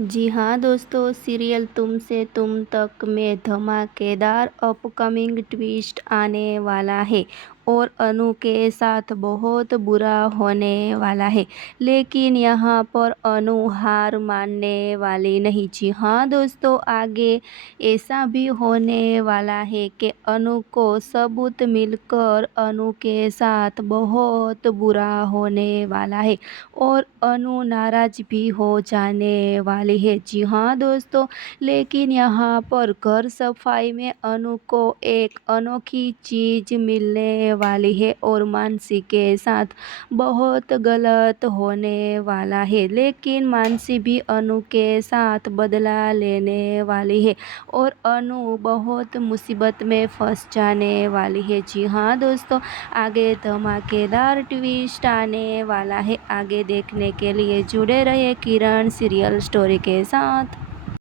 जी हाँ दोस्तों, सीरियल तुमसे तुम तक में धमाकेदार अपकमिंग ट्विस्ट आने वाला है और अनु के साथ बहुत बुरा होने वाला है। लेकिन यहाँ पर अनु हार मानने वाली नहीं। जी हाँ दोस्तों, आगे ऐसा भी होने वाला है कि अनु को सबूत मिलकर अनु के साथ बहुत बुरा होने वाला है और अनु नाराज भी हो जाने वाली है। जी हाँ दोस्तों, लेकिन यहाँ पर घर सफाई में अनु को एक अनोखी चीज मिलने वाली है और मानसी के साथ बहुत गलत होने वाला है। लेकिन मानसी भी अनु के साथ बदला लेने वाली है और अनु बहुत मुसीबत में फंस जाने वाली है। जी हाँ दोस्तों, आगे धमाकेदार ट्विस्ट आने वाला है। आगे देखने के लिए जुड़े रहे किरण सीरियल स्टोरी के साथ।